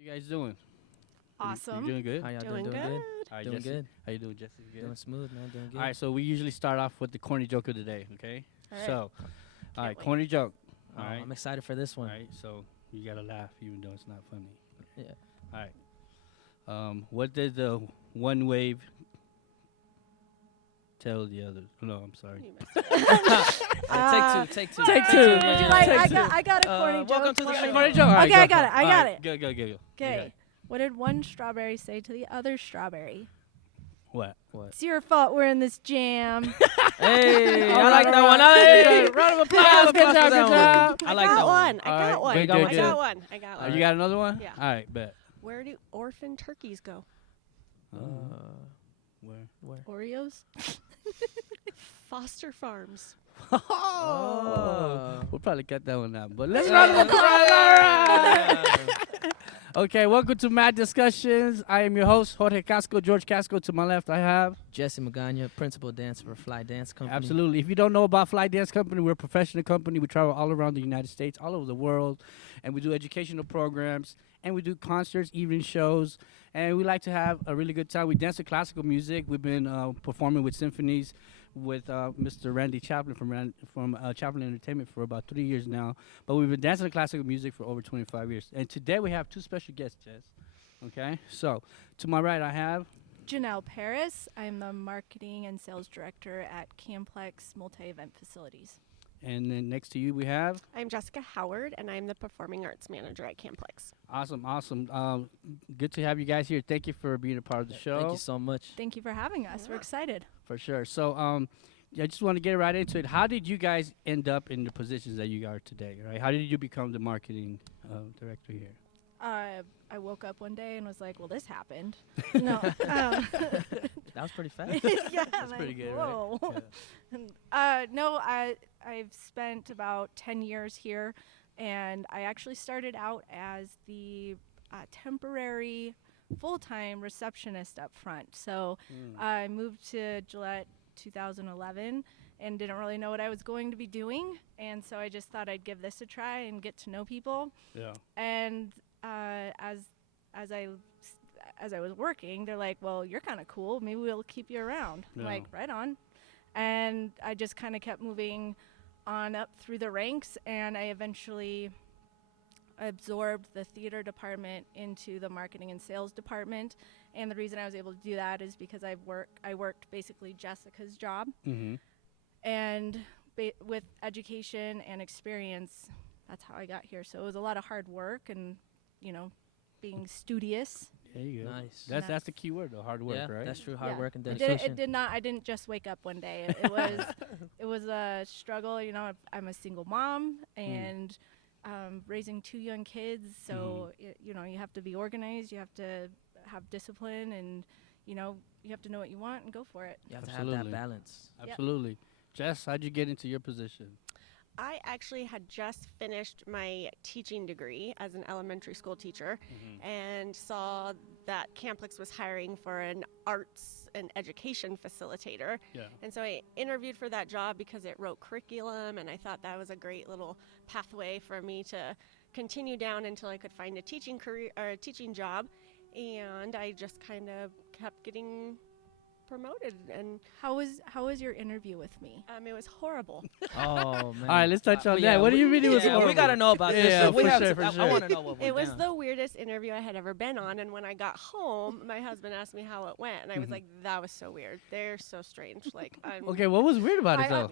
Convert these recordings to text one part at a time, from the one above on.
You guys doing? Awesome. You doing good? How y'all Doing doing? good. Doing All right, Doing Jesse. good. How you doing, Jesse? Good? Doing smooth, man. Doing good. All right, so we usually start off with the corny joke of the day, okay? All right. So, all right, wait. corny joke. Oh, All right. I'm excited for this All one. right, so you gotta laugh even though it's not funny. Yeah. All right. What did the one wave tell the other? No, I'm sorry. You messed it up. Take two. Take two. Would you like? Take I got a corny joke. welcome to the for show. you. Corny joke. All right, Okay, I go. got it. I All got right, it. Go. Okay. What did one strawberry say to the other strawberry? What? What? It's your fault we're in this jam. Hey, All I right, like all that one. right. Hey, Good round of Good applause. job, good job. I like got that one. All I right, got one. good, good, I good. got one. I got All one. right, you got another one? Yeah. All right, bet. Where do orphan turkeys go? Where? Oreos? Foster farms. Oh. We'll probably cut that one out, but let's round of applause. All right. Okay, welcome to M.A.D Discussions. I am your host, Jorge Casco, George Casco. To my left, I have. Jesse Magana, principal dancer for Fly Dance Company. Absolutely. If you don't know about Fly Dance Company, we're a professional company. We travel all around the United States, all over the world, and we do educational programs, and we do concerts, evening shows, and we like to have a really good time. We dance to classical music. We've been performing with symphonies with Mr. Randy Chaplin from Chaplin Entertainment for about 3 years now, but we've been dancing to classical music for over 25 years. And today we have two special guests, Jess. Okay, so to my right I have. Janell Paris. I'm the marketing and sales director at Cam-Plex Multi Event Facilities. And then next to you we have. I'm Jessica Howard, and I'm the Performing Arts Manager at Cam-Plex. Awesome. Good to have you guys here. Thank you for being a part of the show. Thank you so much. Thank you for having us. We're excited. For sure. So, I just want to get right into it. How did you guys end up in the positions that you are today, right? How did you become the marketing director here? I woke up one day and was like, well, this happened. No. That was pretty fast. Yeah, That's like, pretty good, whoa. right? No, I've spent about 10 years here, and I actually started out as the temporary full-time receptionist up front. So I moved to Gillette 2011 and didn't really know what I was going to be doing, and so I just thought I'd give this a try and get to know people. Yeah. And as I was working, they're like, well, you're kind of cool. Maybe we'll keep you around. I'm Yeah. like, right on. And I just kind of kept moving on up through the ranks, and I eventually absorbed the theater department into the marketing and sales department. And the reason I was able to do that is because I worked basically Jessica's job. Mm-hmm. And with education and experience, that's how I got here. So it was a lot of hard work and, being studious. There you go. Nice. That's the key word, though. Hard work, Yeah, right? that's true. Hard Yeah. work and It dedication. did not. I didn't just wake up one day. It was a struggle. I'm a single mom and raising two young kids. So you have to be organized. You have to have discipline, and you have to know what you want and go for it. You have to have Absolutely. that balance. Absolutely. Jess, how'd you get into your position? I actually had just finished my teaching degree as an elementary school teacher and saw that Cam-Plex was hiring for an arts and education facilitator. Yeah. And so I interviewed for that job because it wrote curriculum, and I thought that was a great little pathway for me to continue down until I could find a teaching career or a teaching job. And I just kind of kept getting promoted, and How was your interview with me? it was horrible. Oh, man. All right, let's touch on that. yeah, What do you mean it was we horrible? got to know about this. Yeah, So we for have sure, to, for I sure. want to know what went It was down. the weirdest interview I had ever been on, and when I got home, my husband asked me how it went, and I was like, that was so weird. They're so strange. Like, Okay, what was weird about it, though?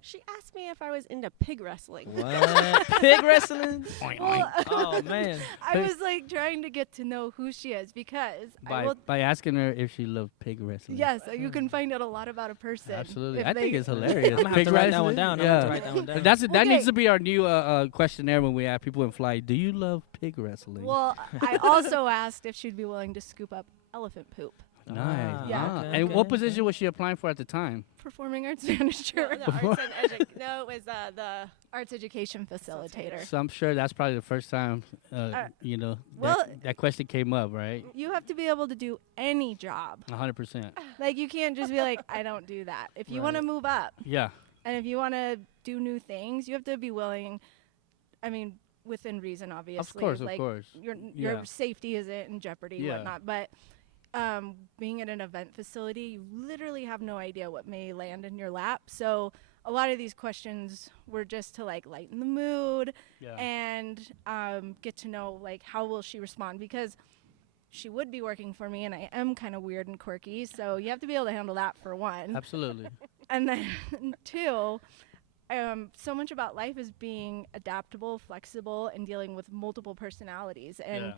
She asked me if I was into pig wrestling. What? Pig wrestling? Well, Oh, man. I was like trying to get to know who she is because By asking her if she loved pig wrestling. yes, you can find out a lot about a person. Absolutely. if I think they- it's hilarious. I'm going to have Pig to write that one wrestling? down. Yeah. I'm going to write that one down. That Okay. needs to be our new questionnaire when we have people in flight. Do you love pig wrestling? Well, I also asked if she'd be willing to scoop up elephant poop. Nice. Yeah. And what position was she applying for at the time? Performing arts manager, The arts and no, it was the arts education facilitator. So I'm sure that's probably the first time, well- that question came up, right? You have to be able to do any job. 100%. Like, you can't just be like, I don't do that. If you want to move up Yeah. and if you want to do new things, you have to be willing. I mean, within reason, obviously. Of like, course. Your Yeah. safety isn't in jeopardy, Yeah. whatnot. But being at an event facility, you literally have no idea what may land in your lap. So a lot of these questions were just to like lighten the mood Yeah. and get to know like how will she respond, because she would be working for me and I am kind of weird and quirky. So you have to be able to handle that for one. Absolutely. And then two, so much about life is being adaptable, flexible, and dealing with multiple personalities. And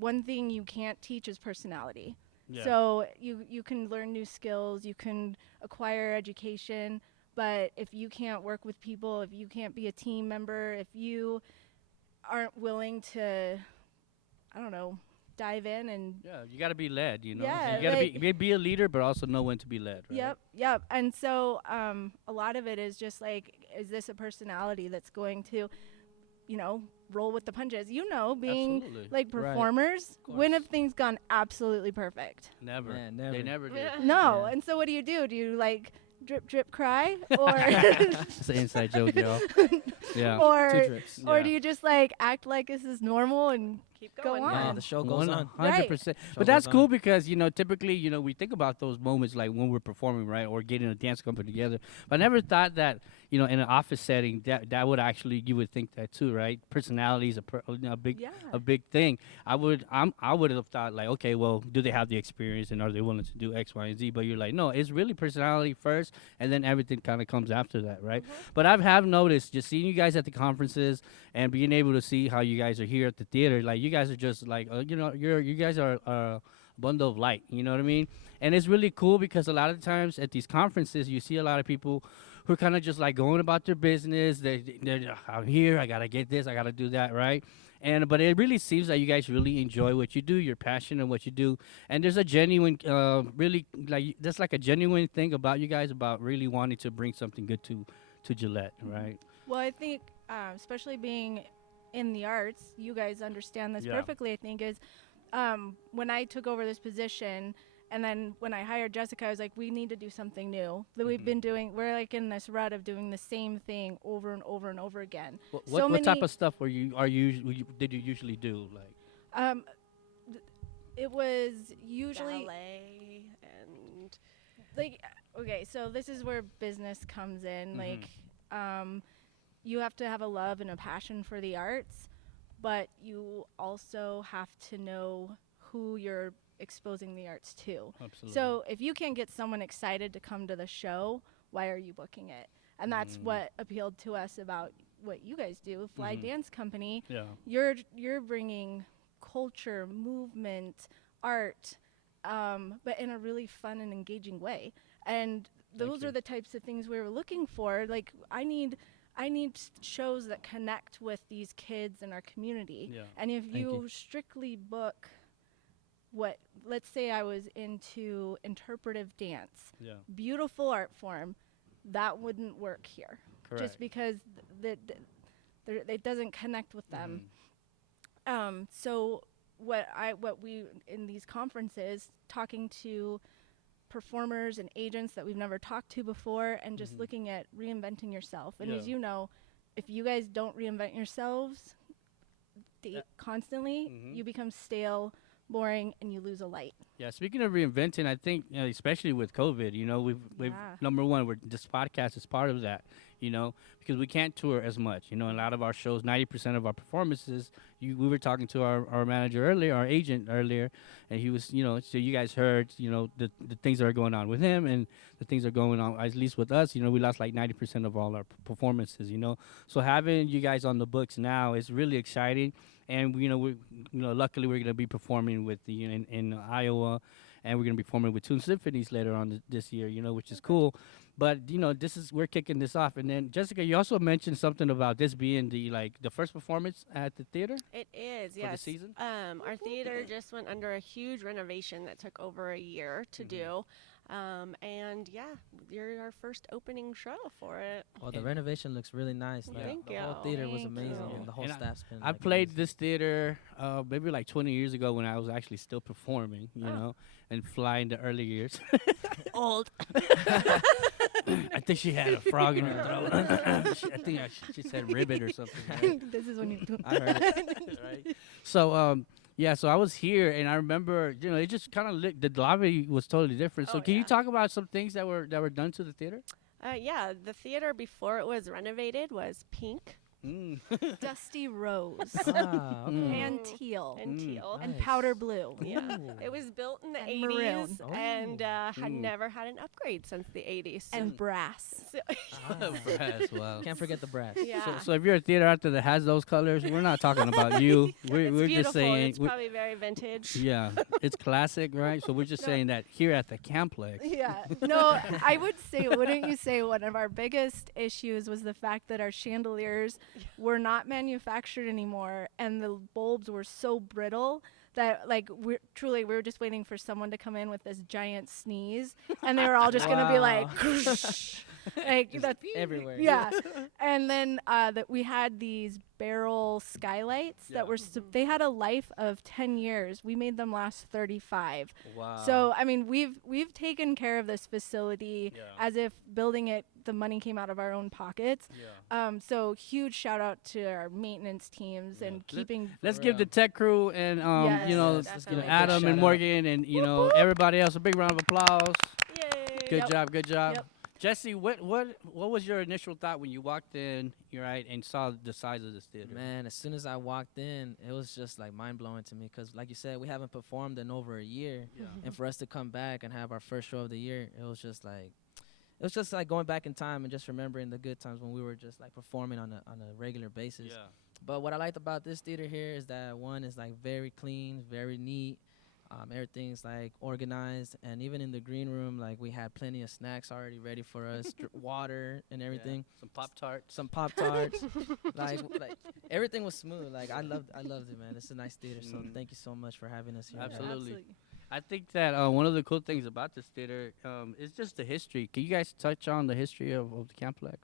one thing you can't teach is personality. Yeah. So you can learn new skills, you can acquire education, but if you can't work with people, if you can't be a team member, if you aren't willing to, I don't know, dive in and You got to be led, Yeah, you got to like- be a leader, but also know when to be led, right? Yep. And so a lot of it is just like, is this a personality that's going to, roll with the punches? Being Absolutely. like Right. performers, when course. have things gone absolutely perfect? Never. Man, They never. never do. Yeah. No. Yeah. And so what do? Do you like drip, drip, cry? Or It's an inside joke, y'all. Yeah. Two or drips. or Yeah. do you just like act like this is normal and keep Go going. on. Yeah, the show goes on. 100%. Show But that's goes cool on. because, typically, we think about those moments like when we're performing, right? Or getting a dance company together. But I never thought that, in an office setting, that would actually, you would think that too, right? Personality is a big thing. I would have thought like, okay, well, do they have the experience and are they willing to do X, Y, and Z? But you're like, no, it's really personality first, and then everything kind of comes after that, right? But I have noticed just seeing you guys at the conferences and being able to see how you guys are here at the theater, like you guys are just like, you guys are a bundle of light. You know what I mean? And it's really cool because a lot of times at these conferences, you see a lot of people who are kind of just like going about their business. They're I'm here. I gotta get this. I gotta do that. Right. But it really seems like you guys really enjoy what you do. You're passionate in what you do, and there's a genuine, there's like a genuine thing about you guys about really wanting to bring something good to Gillette, right? Well, I think, especially being in the arts, you guys understand this Yeah. perfectly, I think, is when I took over this position and then when I hired Jessica, I was like, we need to do something new. That we've been we're like in this rut of doing the same thing over and over and over again. What type of stuff did you usually do? Like, It was usually Ballet and like, okay, so this is where business comes in. Like, you have to have a love and a passion for the arts, but you also have to know who you're exposing the arts to. absolutely. So if you can't get someone excited to come to the show, why are you booking it? And that's what appealed to us about what you guys do, Fly Dance Company. Yeah. You're bringing culture, movement, art, but in a really fun and engaging way. And those you. are the types of things we were looking for. Like, I need shows that connect with these kids in our community. Yeah. And if Thank you you. strictly book let's say I was into interpretive dance, Yeah. beautiful art form, that wouldn't work here. Correct. Just because it doesn't connect with them. So what we in these conferences, talking to performers and agents that we've never talked to before, and just looking at reinventing yourself. And as Yeah. you know, if you guys don't reinvent yourselves constantly, you become stale, boring, and you lose a light. Yeah, speaking of reinventing, I think especially with COVID, we've Yeah. number one, this podcast is part of that, because we can't tour as much. A lot of our shows, 90% of our performances. We were talking to our manager earlier, our agent earlier, and he was, so you guys heard, the things that are going on with him and the things that are going on at least with us. We lost like 90% of all our performances. So having you guys on the books now is really exciting. And luckily we're gonna be performing with in Iowa, and we're gonna be performing with Toon Symphonies later on this year. Which is cool. But we're kicking this off, and then Jessica, you also mentioned something about this being the first performance at the theater It is, for yes. the season. Our theater just went under a huge renovation that took over a year to do. And yeah, you're our first opening show for it. Well, the renovation looks really nice. Like, Thank the whole you. theater was Thank amazing, you. and the whole And staff's been. I like, played amazing. this theater maybe like 20 years ago when I was actually still performing, and fly in the early years. Old. I think she had a frog in her throat. I think she said ribbit or something. Right? This is when you do. I heard it. Right? So so I was here, and I remember, it just kind of the lobby was totally different. So Oh, can you yeah. talk about some things that were done to the theater? Yeah, the theater before it was renovated was pink Mm. Dusty rose Ah, okay. Mm. and teal and teal. and Nice. powder blue. Yeah, Ooh. it was built in the And 80s maroon. and had Mm. never had an upgrade since the 80s. And brass. So, Ah. Brass, wow. Can't forget the brass. yeah. So if you're a theater out there that has those colors, we're not talking about you. We're It's just beautiful. saying. It's probably very vintage. Yeah, it's classic, right? So we're just saying that here at the Cam-Plex. Yeah. No, I would say, wouldn't you say one of our biggest issues was the fact that our chandeliers were not manufactured anymore, and the bulbs were so brittle that we were just waiting for someone to come in with this giant sneeze, and they were all just gonna be like, like that's Everywhere. yeah. And then that we had these barrel skylights Yeah. that were they had a life of 10 years. We made them last 35. Wow. So I mean, we've taken care of this facility Yeah. as if building it, the money came out of our own pockets. Yeah. So huge shout out to our maintenance teams Yeah. and keeping. Let's For give the real. tech crew and Yes, let's give a big Adam shout and out. Morgan and everybody else a big round of applause. Yay. Good job, good job. Yep. Jesse, what was your initial thought when you walked in, and saw the size of this theater? Man, as soon as I walked in, it was just like mind blowing to me because, like you said, we haven't performed in over a year, Yeah. and for us to come back and have our first show of the year, it was just like going back in time and just remembering the good times when we were just like performing on a regular basis. Yeah. But what I liked about this theater here is that one is like very clean, very neat. Everything's like organized, and even in the green room, like we had plenty of snacks already ready for us, water and everything. Some Pop-Tarts. Some Pop-Tarts. like everything was smooth. Like I loved it, man. It's a nice theater, so Mm. thank you so much for having us here. guys. Absolutely. I think that one of the cool things about this theater is just the history. Can you guys touch on the history of the Cam-Plex?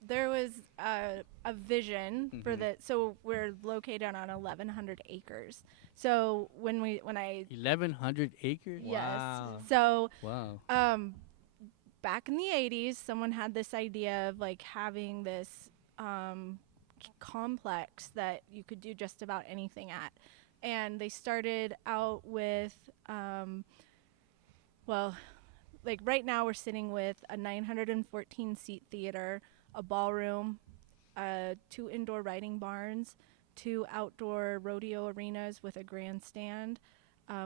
There was a vision for Mhm. the. So we're located on 1,100 acres. So when I 1,100 acres. yes. Wow. So Wow. back in the 80s, someone had this idea of like having this complex that you could do just about anything at. And they started out with, like right now we're sitting with a 914 seat theater, a ballroom, 2 indoor riding barns, 2 outdoor rodeo arenas with a grandstand,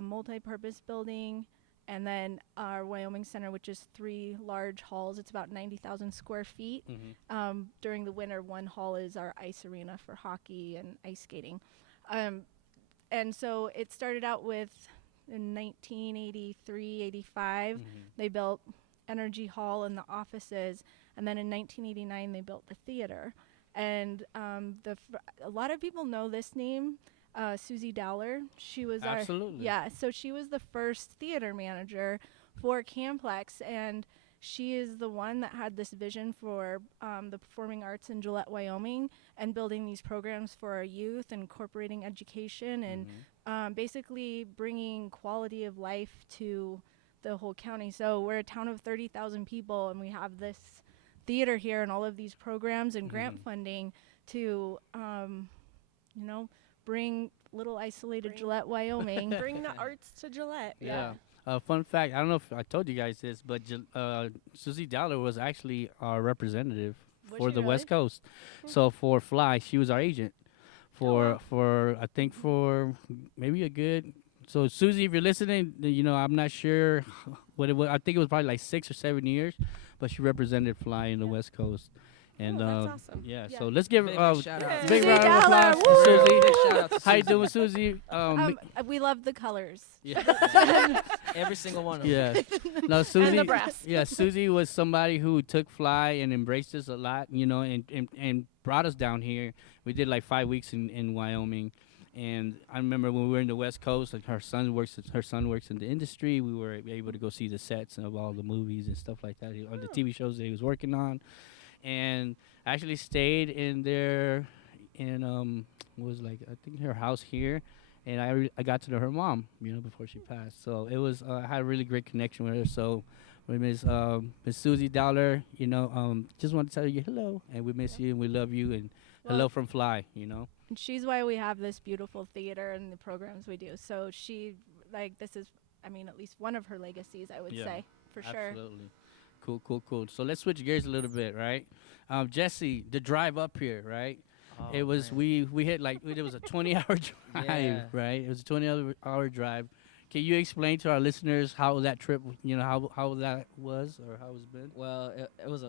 multi-purpose building, and then our Wyoming Center, which is 3 large halls. It's about 90,000 square feet. Mm-hmm. During the winter, one hall is our ice arena for hockey and ice skating. And so it started out with in 1983, 85, they built Energy Hall and the offices. And then in 1989, they built the theater. And a lot of people know this name, Susie Dowler. She was Absolutely. so she was the first theater manager for Cam-Plex, and she is the one that had this vision for the performing arts in Gillette, Wyoming, and building these programs for our youth, incorporating education, and basically bringing quality of life to the whole county. So we're a town of 30,000 people, and we have this theater here and all of these programs and grant funding to, bring little isolated Gillette, Wyoming. Bring the arts to Gillette. Yeah. Fun fact, I don't know if I told you guys this, but Susie Dowler was actually our representative Was for she the West really? Coast. So for Fly, she was our agent for I think for maybe a good. So Susie, if you're listening, I'm not sure what it was. I think it was probably like 6 or 7 years, but she represented Fly in the West Coast. And that's awesome. yeah, Yeah. so let's give Big shout out. big Susie round of Dollar, applause woo! to Susie. Big shout out to How you Susie. doing, Susie? We love the colors. Yeah. Every single one of them. Yeah. No, Susie. the brass. Yeah, Susie was somebody who took Fly and embraced us a lot, you know, and brought us down here. We did like 5 weeks in Wyoming, and I remember when we were in the West Coast, like her son works in the industry. We were able to go see the sets of all the movies and stuff like that, or the TV shows that he was working on, and I actually stayed in there, in was like I think her house here. And I got to know her mom, you know, before she passed. So it was I had a really great connection with her. So, with Miss Susie Dollar, you know, just want to tell you hello, and we miss you and we love you, and Well, hello from Fly, you know. And she's why we have this beautiful theater and the programs we do. So she, like, this is, I mean, at least one of her legacies, I would Yeah, say, for sure. Absolutely. Cool. So let's switch gears a little bit, right? Jesse, the drive up here, right? Oh, It was man. we hit like it was a 20-hour drive, Yeah. right? It was a 20-hour drive. Can you explain to our listeners how that trip, you know, how that was or how it's been? Well, it was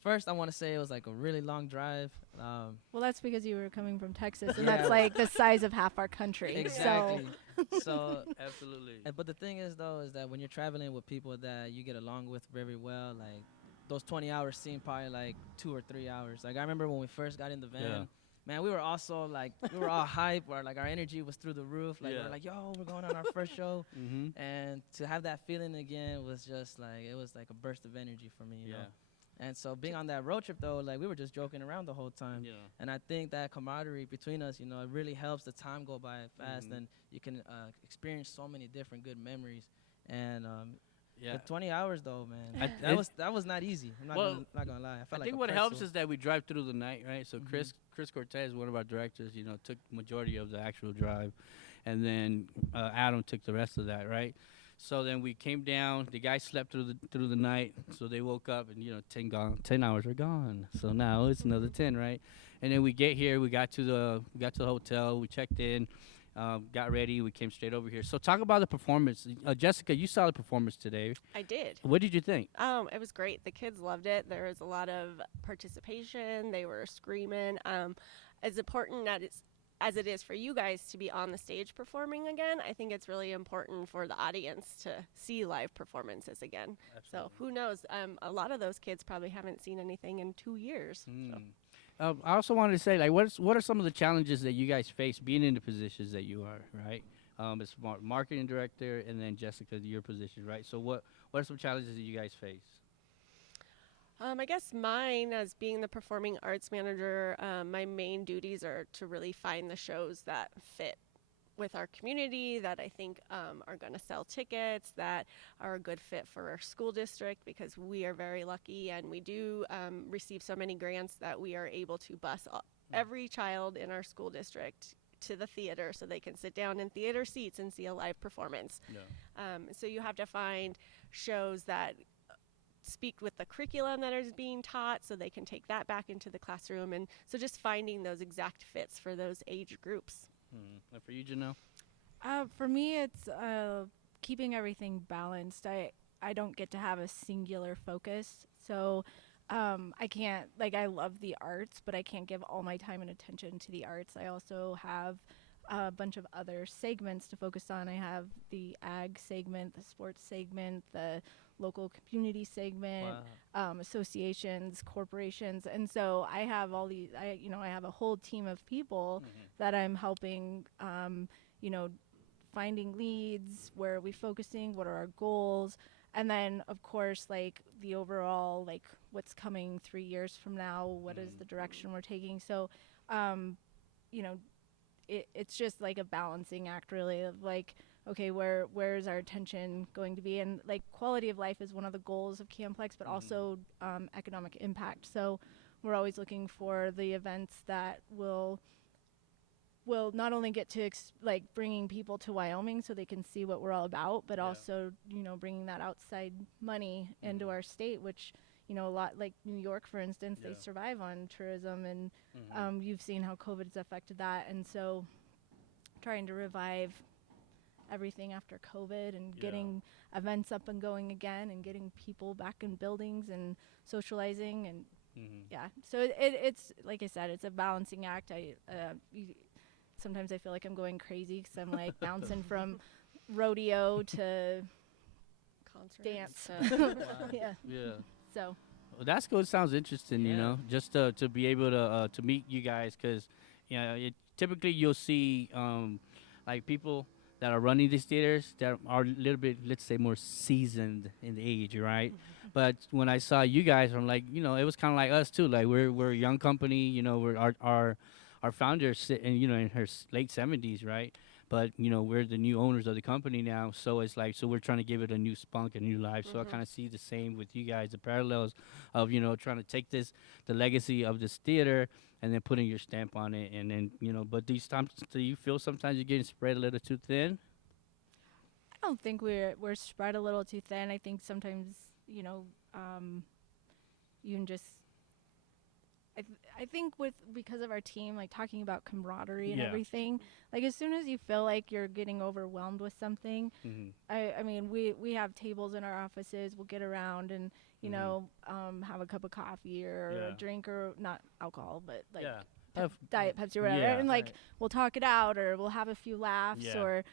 first I want to say it was like a really long drive. Well, that's because you were coming from Texas, and Yeah. that's like the size of half our country. Exactly. So, Absolutely. but the thing is though, is that when you're traveling with people that you get along with very well, like those 20 hours seem probably like 2 or 3 hours. Like I remember when we first got in the van, Yeah. man, we were also like, we were all hype, or like our energy was through the roof. Like Yeah. we're like, yo, we're going on our first show. Mm-hmm. And to have that feeling again was just like, it was like a burst of energy for me, you know? And so being on that road trip though, like we were just joking around the whole time. Yeah. And I think that camaraderie between us, you know, it really helps the time go by fast, Mhm. and you can experience so many different good memories. And Yeah. the 20 hours though, man, I- that was not easy. I'm not, Well, not gonna lie. I I felt like think a what helps pretzel. is that we drive through the night, right? So Mhm. Chris Cortez, one of our directors, you know, took majority of the actual drive, and then Adam took the rest of that, right? So then we came down. The guys slept through the night, so they woke up and 10 hours are gone. So now it's another 10, right? And then we get here. We got to the hotel. We checked in, got ready. We came straight over here. So talk about the performance, Jessica. You saw the performance today. I did. What did you think? It was great. The kids loved it. There was a lot of participation. They were screaming. As important as it is for you guys to be on the stage performing again, I think it's really important for the audience to see live performances again. So who knows? A lot of those kids probably haven't seen anything in 2 years. So. I also wanted to say, like, what are some of the challenges that you guys face being in the positions that you are, right? As marketing director, and then Jessica, your position, right? So what are some challenges that you guys face? I guess mine, as being the performing arts manager, my main duties are to really find the shows that fit with our community, that I think are going to sell tickets, that are a good fit for our school district, because we are very lucky and we do receive so many grants that we are able to bus every child in our school district to the theater so they can sit down in theater seats and see a live performance. Yeah. So you have to find shows that speak with the curriculum that is being taught so they can take that back into the classroom. And so just finding those exact fits for those age groups. And for you, Janell? For me, it's keeping everything balanced. I don't get to have a singular focus. So I can't, like, I love the arts, but I can't give all my time and attention to the arts. I also have a bunch of other segments to focus on. I have the ag segment, the sports segment, the local community segment, associations, corporations. And so I have all these, I have a whole team of people that I'm helping, finding leads, where are we focusing, what are our goals, and then of course, like, the overall, like, what's coming 3 years from now, what is the direction we're taking. So it's just like a balancing act, really, of like, okay, where is our attention going to be? And like, quality of life is one of the goals of Cam-Plex, but also economic impact. So we're always looking for the events that will not only get to bringing people to Wyoming so they can see what we're all about, but also bringing that outside money into our state, which a lot, like New York, for instance, they survive on tourism, and you've seen how COVID's affected that. And so trying to revive everything after COVID and getting events up and going again and getting people back in buildings and socializing and Yeah. So it's like I said, it's a balancing act. Sometimes I feel like I'm going crazy because I'm like bouncing from rodeo to Concerts. dance. Wow. Yeah. Yeah. So Well, that's good. Sounds interesting. You Yeah. know, just to be able to meet you guys, because you know, typically you'll see like people that are running these theaters that are a little bit, let's say, more seasoned in age, right? But when I saw you guys, I'm like, you know, it was kind of like us too. Like we're a young company. You know, we're our founders, and you know, in her late 70s, right? But you know, we're the new owners of the company now, so it's like, so we're trying to give it a new spunk, a new life. So I kind of see the same with you guys, the parallels of, you know, trying to take the legacy of this theater, and then putting your stamp on it, and then, you know. But these times, do you feel sometimes you're getting spread a little too thin? I don't think we're spread a little too thin. I think sometimes, you know, you can just. I think because of our team, like talking about camaraderie and Yeah. everything, like as soon as you feel like you're getting overwhelmed with something, I mean, we have tables in our offices. We'll get around and, you know, have a cup of coffee or Yeah. a drink, or not alcohol, but like Yeah. Diet Pepsi or whatever. Yeah. And like Right. we'll talk it out, or we'll have a few laughs, Yeah. or,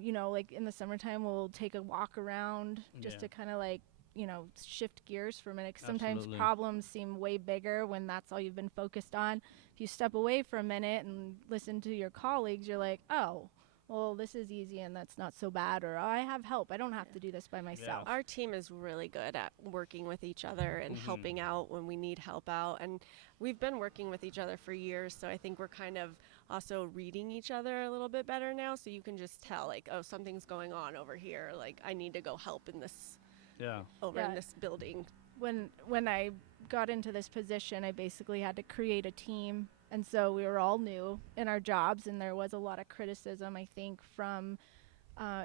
you know, like in the summertime, we'll take a walk around just Yeah. to kind of like, you know, shift gears for a minute. 'Cause sometimes Absolutely. problems seem way bigger when that's all you've been focused on. If you step away for a minute and listen to your colleagues, you're like, oh, well, this is easy and that's not so bad, or, oh, I have help. I don't have to do this by myself. Our team is really good at working with each other and helping out when we need help out. And we've been working with each other for years, so I think we're kind of also reading each other a little bit better now. So you can just tell, like, oh, something's going on over here. Like, I need to go help in this Yeah. over Yeah. in this building. When I got into this position, I basically had to create a team, and so we were all new in our jobs, and there was a lot of criticism, I think, from,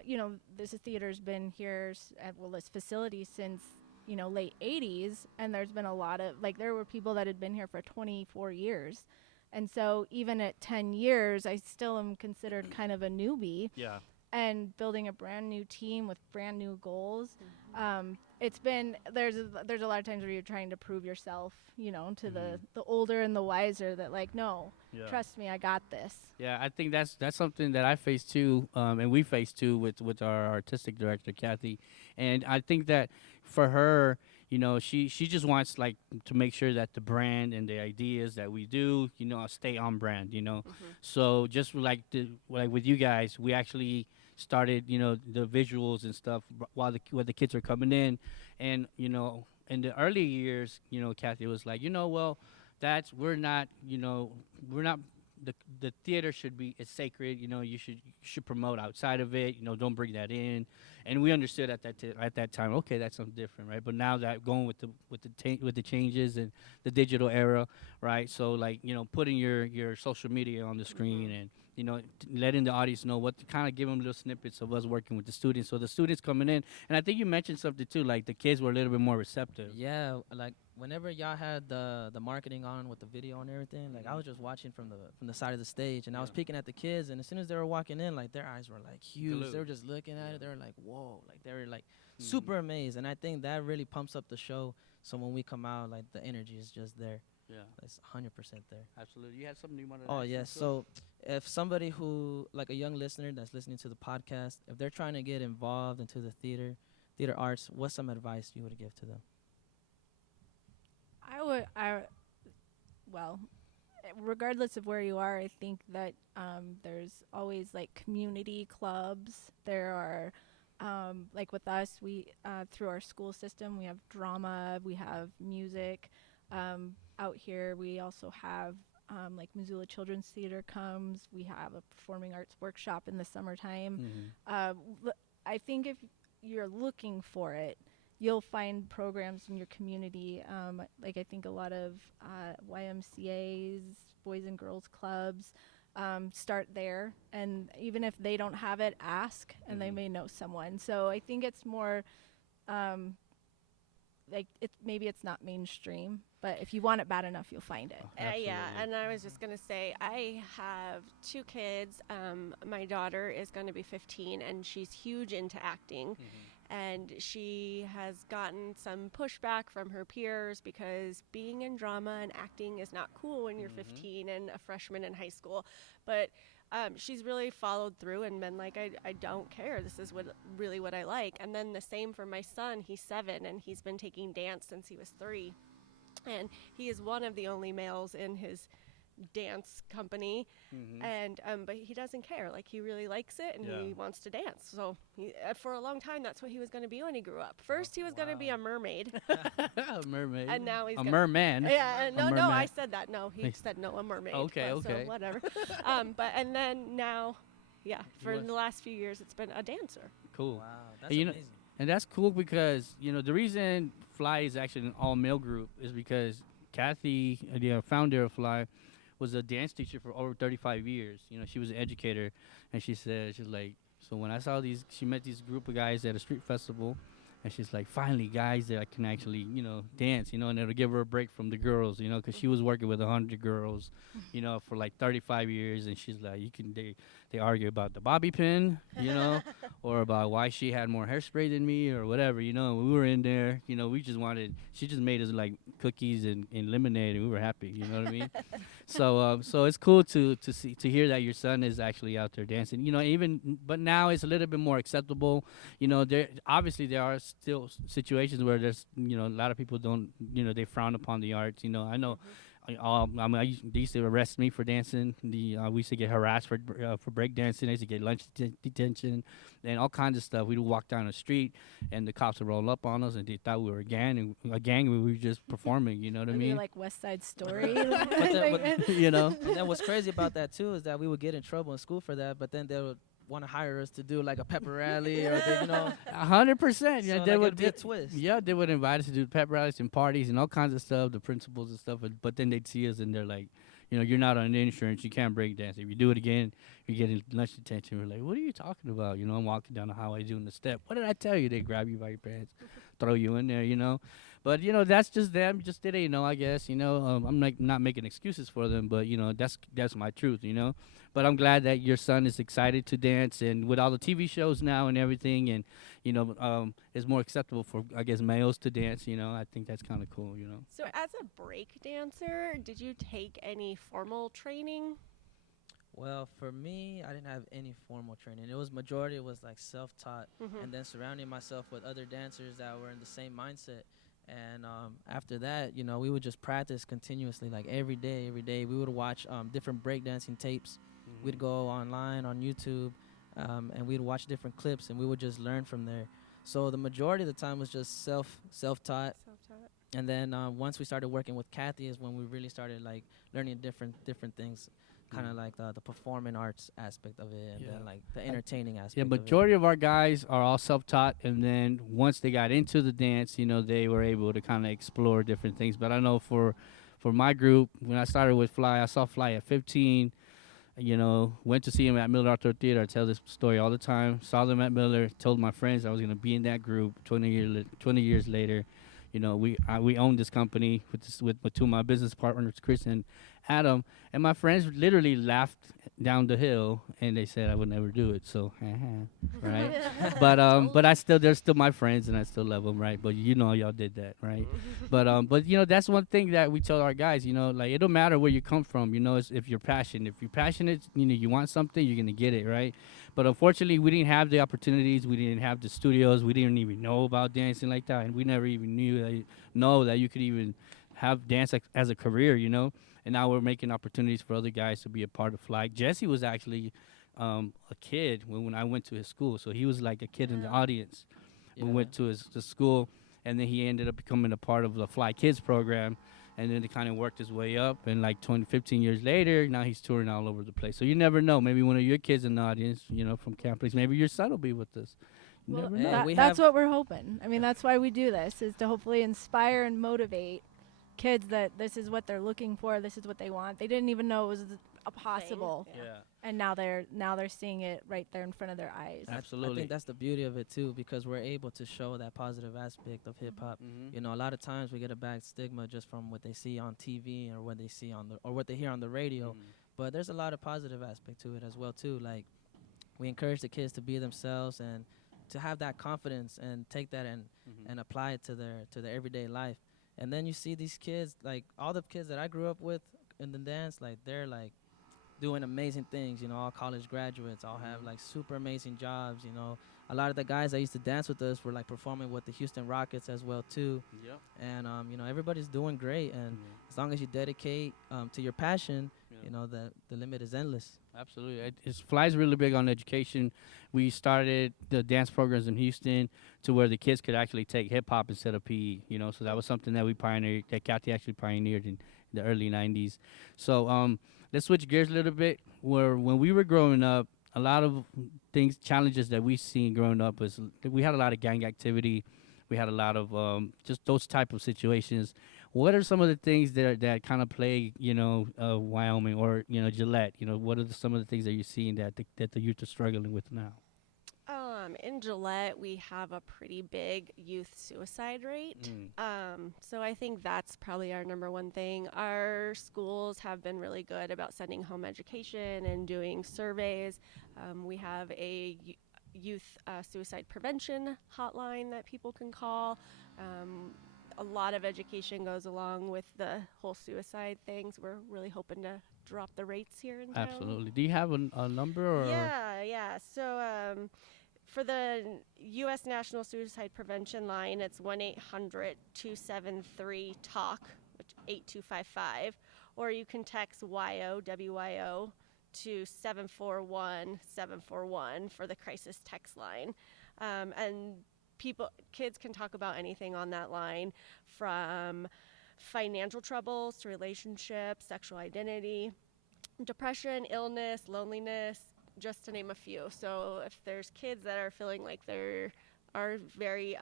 you know, this theater's been here, this facility since, you know, late 80s, and there's been a lot of, like, there were people that had been here for 24 years, and so even at 10 years, I still am considered kind of a newbie. Yeah. And building a brand new team with brand new goals. It's been, there's a lot of times where you're trying to prove yourself, you know, to the older and the wiser, that like, no, Yeah. trust me, I got this. Yeah, I think that's something that I face too, and we face too with our artistic director Kathy, and I think that for her, you know, she just wants like to make sure that the brand and the ideas that we do, you know, stay on brand, you know. So just like with you guys, we actually started, you know, the visuals and stuff while the kids are coming in, and you know, in the early years, you know, Kathy was like, you know, well, we're not the theater should be, it's sacred, you know, you should promote outside of it, you know, don't bring that in. And we understood at that time, okay, that's something different, right? But now that going with the changes and the digital era, right? So like, you know, putting your social media on the screen, and you know, letting the audience know what to kind of give them little snippets of us working with the students. So the students coming in, and I think you mentioned something too, like the kids were a little bit more receptive. Yeah, like whenever y'all had the marketing on with the video and everything, like I was just watching from the side of the stage, and I was peeking at the kids, and as soon as they were walking in, like their eyes were like huge. Glued. They were just looking at it. They were like, whoa, like they were like super amazed, and I think that really pumps up the show. So when we come out, like the energy is just there. Yeah, It's 100% there. absolutely. You had something you wanted to Oh ask yes. us? So if somebody who, like a young listener that's listening to the podcast, if they're trying to get involved into the theater arts, what's some advice you would give to them? Well, regardless of where you are, I think that there's always like community clubs. There are, like with us, we through our school system, we have drama, we have music. Out here, we also have like Missoula Children's Theater comes. We have a performing arts workshop in the summertime. I think if you're looking for it, you'll find programs in your community. Like I think a lot of YMCA's, Boys and Girls Clubs, start there. And even if they don't have it, ask, and they may know someone. So I think it's more like maybe it's not mainstream, but if you want it bad enough, you'll find it. Yeah, and I was just going to say, I have 2 kids. My daughter is going to be 15, and she's huge into acting. And she has gotten some pushback from her peers because being in drama and acting is not cool when you're 15 and a freshman in high school. But she's really followed through and been like, I don't care. This is really what I like. And then the same for my son. He's 7 and he's been taking dance since he was 3. And he is one of the only males in his dance company, and but he doesn't care. Like, he really likes it, and he wants to dance. So for a long time, that's what he was going to be when he grew up. First, he was going to be a mermaid. A mermaid. And now he's a merman. Yeah, no, merman. I said that. No, he said no, a mermaid. Okay, but, okay. So whatever. And then now, for the last few years, it's been a dancer. Cool. Wow, that's And, amazing. and that's cool because, the reason Fly is actually an all-male group is because Kathy, the founder of Fly, was a dance teacher for over 35 years. She was an educator, and she's like, so when I saw she met these group of guys at a street festival, and she's like, finally, guys that I can actually, dance, and it'll give her a break from the girls, because she was working with 100 girls, for like 35 years, and she's like, they argue about the bobby pin, or about why she had more hairspray than me or whatever, we were in there, she just made us like cookies and lemonade, and we were happy, you know what I mean? So it's cool to hear that your son is actually out there dancing, but now it's a little bit more acceptable, there are still situations where there's, a lot of people don't, they frown upon the arts, I know. They used to arrest me for dancing. We used to get harassed for break dancing. I used to get lunch detention and all kinds of stuff. We'd walk down the street, and the cops would roll up on us, and they thought we were a gang. We were just performing. You know what I mean? Like West Side Story. But then what's crazy about that too is that we would get in trouble in school for that, but then they would want to hire us to do like a pep rally or 100%. Yeah, so they like would it'd be a twist. Yeah, they would invite us to do pep rallies and parties and all kinds of stuff, the principals and stuff. But then they'd see us and they're like, you're not on insurance, you can't break dance. If you do it again, you're getting lunch detention. We're like, what are you talking about? I'm walking down the highway doing the step. What did I tell you? They grab you by your pants, throw you in there, But that's just them. Just did it, I guess. I'm like not making excuses for them, but that's my truth, But I'm glad that your son is excited to dance, and with all the TV shows now and everything, and it's more acceptable for, I guess, males to dance. I think that's kind of cool. So as a break dancer, did you take any formal training? Well, for me, I didn't have any formal training. It was like self-taught, and then surrounding myself with other dancers that were in the same mindset. And after that, we would just practice continuously, like every day. We would watch different breakdancing tapes. We'd go online on YouTube, and we'd watch different clips, and we would just learn from there. So the majority of the time was just self-taught. And then once we started working with Kathy is when we really started like learning different things, kind of like the performing arts aspect of it, and then like the entertaining aspect. Yeah, of majority of our guys are all self-taught, and then once they got into the dance, they were able to kind of explore different things. But I know for my group, when I started with Fly, I saw Fly at 15. Went to see him at Miller Outdoor Theater. I tell this story all the time. Saw them at Miller. Told my friends I was going to be in that group. 20 years later, we owned this company with two of my business partners, Chris and Adam, and my friends literally laughed down the hill, and they said I would never do it. So, right? But they're still my friends, and I still love them, right? But y'all did that, right? but that's one thing that we tell our guys, like it don't matter where you come from, it's if you're passionate. If you're passionate, you want something, you're gonna get it, right? But unfortunately, we didn't have the opportunities. We didn't have the studios. We didn't even know about dancing like that, and we never even know that you could even have dance as a career, And now we're making opportunities for other guys to be a part of Fly. Jesse was actually a kid when I went to his school, so he was like a kid in the audience. We went to his school, and then he ended up becoming a part of the Fly Kids program, and then he kind of worked his way up, and like 15 years later, now he's touring all over the place. So you never know. Maybe one of your kids in the audience, from Cam-Plex, maybe your son will be with us. You never know. That's what we're hoping. I mean, that's why we do this, is to hopefully inspire and motivate kids that this is what they're looking for, this is what they want. They didn't even know it was a possible. And now they're seeing it right there in front of their eyes. Absolutely. I think that's the beauty of it too, because we're able to show that positive aspect of hip hop. A lot of times we get a bad stigma just from what they see on TV or what they see or what they hear on the radio. But there's a lot of positive aspect to it as well too. Like, we encourage the kids to be themselves, and to have that confidence and take that and apply it to their everyday life. And then you see these kids, like all the kids that I grew up with in the dance, like they're like doing amazing things, you know, all college graduates, all have like super amazing jobs, you know. A lot of the guys that used to dance with us were like performing with the Houston Rockets as well too. Yep. And you know, everybody's doing great, and as long as you dedicate to your passion, you know, the limit is endless. Absolutely. It flies really big on education. We started the dance programs in Houston to where the kids could actually take hip hop instead of PE, you know. So that was something that we pioneered, that Kathy actually pioneered in the early 90s. So let's switch gears a little bit. Where when we were growing up, a lot of challenges that we seen growing up was we had a lot of gang activity. We had a lot of just those type of situations. What are some of the things that kind of plague, you know, Wyoming or, you know, Gillette? You know, what are some of the things that you're seeing that the youth are struggling with now? In Gillette, we have a pretty big youth suicide rate. So I think that's probably our number one thing. Our schools have been really good about sending home education and doing surveys. We have a youth suicide prevention hotline that people can call. A lot of education goes along with the whole suicide things. We're really hoping to drop the rates here in town. Absolutely. Do you have a number? Or? Yeah. So for the U.S. National Suicide Prevention Line, it's 1-800-273-TALK, which 8255, or you can text WYO to 741-741 for the crisis text line. And kids can talk about anything on that line, from financial troubles to relationships, sexual identity, depression, illness, loneliness, just to name a few. So if there's kids that are feeling like they are very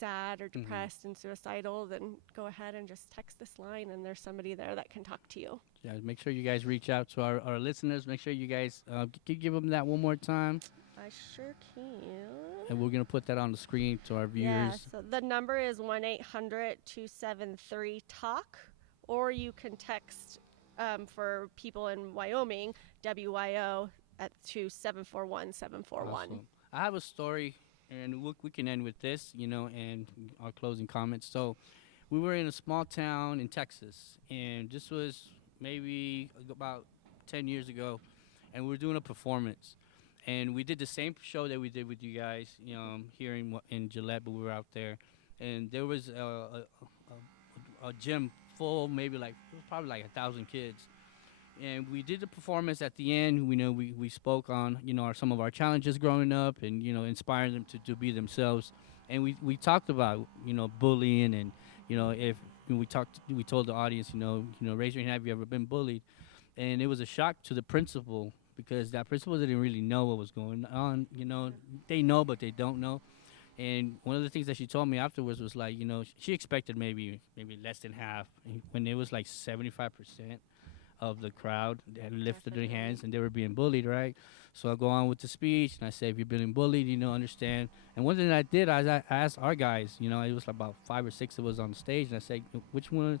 sad or depressed and suicidal, then go ahead and just text this line, and there's somebody there that can talk to you. Yeah, make sure you guys reach out to our listeners. Make sure you guys can you give them that one more time. I sure can. And we're going to put that on the screen to our viewers. Yeah, so the number is 1-800-273-TALK, or you can text for people in Wyoming, WYO, to 741-741. Awesome. I have a story, and we can end with this, you know, and our closing comments. So we were in a small town in Texas, and this was maybe about 10 years ago, and we were doing a performance. And we did the same show that we did with you guys, you know, here in Gillette, but we were out there. And there was a gym full, maybe like, it was probably like 1,000 kids. And we did the performance at the end. We spoke on, you know, some of our challenges growing up and, you know, inspiring them to be themselves. And we talked about, you know, bullying and, you know, we told the audience, you know, raise your hand, have you ever been bullied? And it was a shock to the principal, because that principal didn't really know what was going on. You know, they know, but they don't know. And one of the things that she told me afterwards was like, you know, she expected maybe less than half, when it was like 75% of the crowd that lifted their hands and they were being bullied, right? So I go on with the speech and I say, if you're being bullied, you know, understand. And one thing that I did, I asked our guys, you know, it was about 5 or 6 of us on the stage, and I said,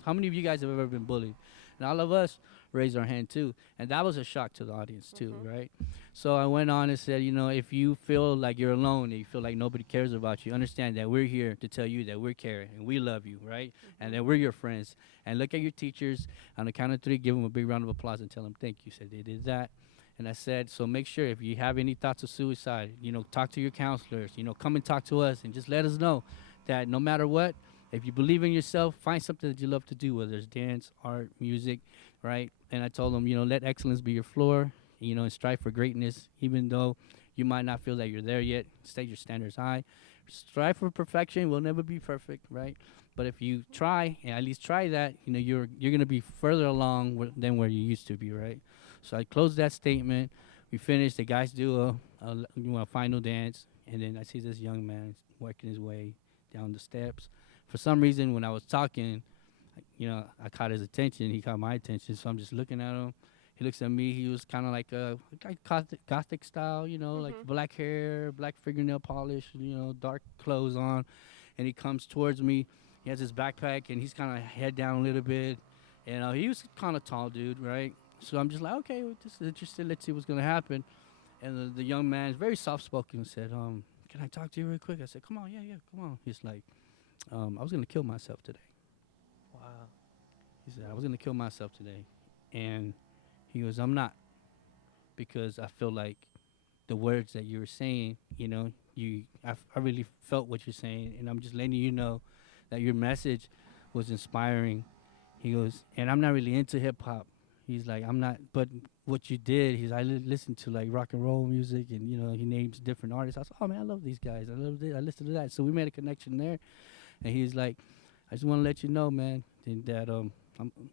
how many of you guys have ever been bullied? And all of us raised our hand too. And that was a shock to the audience too, right? So I went on and said, you know, if you feel like you're alone and you feel like nobody cares about you, understand that we're here to tell you that we're caring and we love you, right? And that we're your friends. And look at your teachers. On the count of 3, give them a big round of applause and tell them thank you. Said they did that. And I said, so make sure if you have any thoughts of suicide, you know, talk to your counselors, you know, come and talk to us and just let us know that no matter what, if you believe in yourself, find something that you love to do, whether it's dance, art, music, right? And I told them, you know, let excellence be your floor, you know, and strive for greatness, even though you might not feel that you're there yet. Set your standards high. Strive for perfection. We'll never be perfect, right? But if you try, and at least try that, you know, you're going to be further along than where you used to be, right? So I closed that statement. We finished. The guys do a final dance, and then I see this young man working his way down the steps. For some reason, when I was talking, you know, I caught his attention. He caught my attention, so I'm just looking at him. He looks at me. He was kind of like a gothic style, you know, like black hair, black fingernail polish, you know, dark clothes on. And he comes towards me. He has his backpack, and he's kind of head down a little bit. And he was kind of tall dude, right? So I'm just like, okay, well, this is interesting. Let's see what's going to happen. And the young man is very soft-spoken and said, can I talk to you real quick? I said, come on, yeah, come on. He's like, I was going to kill myself today. Wow. He said, I was going to kill myself today. And he goes, I'm not. Because I feel like the words that you were saying, you know, I really felt what you're saying. And I'm just letting you know that your message was inspiring. He goes, and I'm not really into hip hop. He's like, I'm not, but what you did, I listened to like rock and roll music, and you know, he names different artists. I said, oh man, I love these guys. I love this. I listen to that. So we made a connection there, and he's like, I just want to let you know, man, that I'm,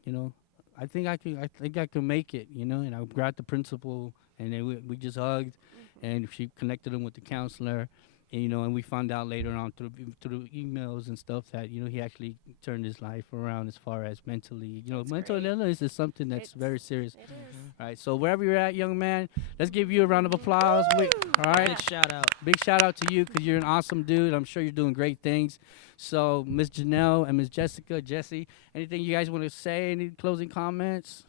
you know, I think I can make it, you know. And I grabbed the principal, and then we just hugged, and she connected him with the counselor. And, you know, and we found out later on through emails and stuff that, you know, he actually turned his life around as far as mentally. You know, That's mental great. illness is something that's It's- very serious. It is. All right, so wherever you're at, young man, let's give you a round of applause. All right, Big shout out. big shout out to you because you're an awesome dude. I'm sure you're doing great things. So, Miss Janelle and Miss Jesse, anything you guys want to say? Any closing comments?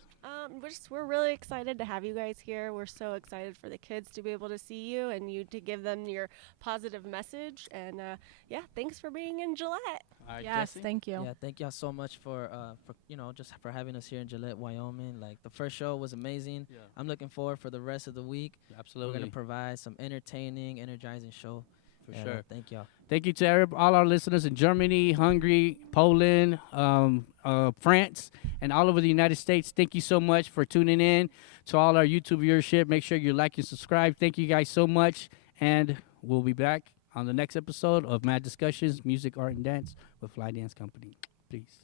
We're really excited to have you guys here. We're so excited for the kids to be able to see you and you to give them your positive message. And yeah, thanks for being in Gillette. All right, Yes, Jesse? thank you. Yeah, thank y'all so much for you know, just for having us here in Gillette, Wyoming. Like the first show was amazing. Yeah, I'm looking forward for the rest of the week. We're absolutely. gonna provide some entertaining, energizing show. For And, sure. Thank y'all. Thank you to all our listeners in Germany, Hungary, Poland, France, and all over the United States. Thank you so much for tuning in. To all our YouTube viewership, make sure you like and subscribe. Thank you guys so much, and we'll be back on the next episode of Mad Discussions, Music, Art, and Dance with Fly Dance Company. Peace.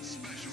A special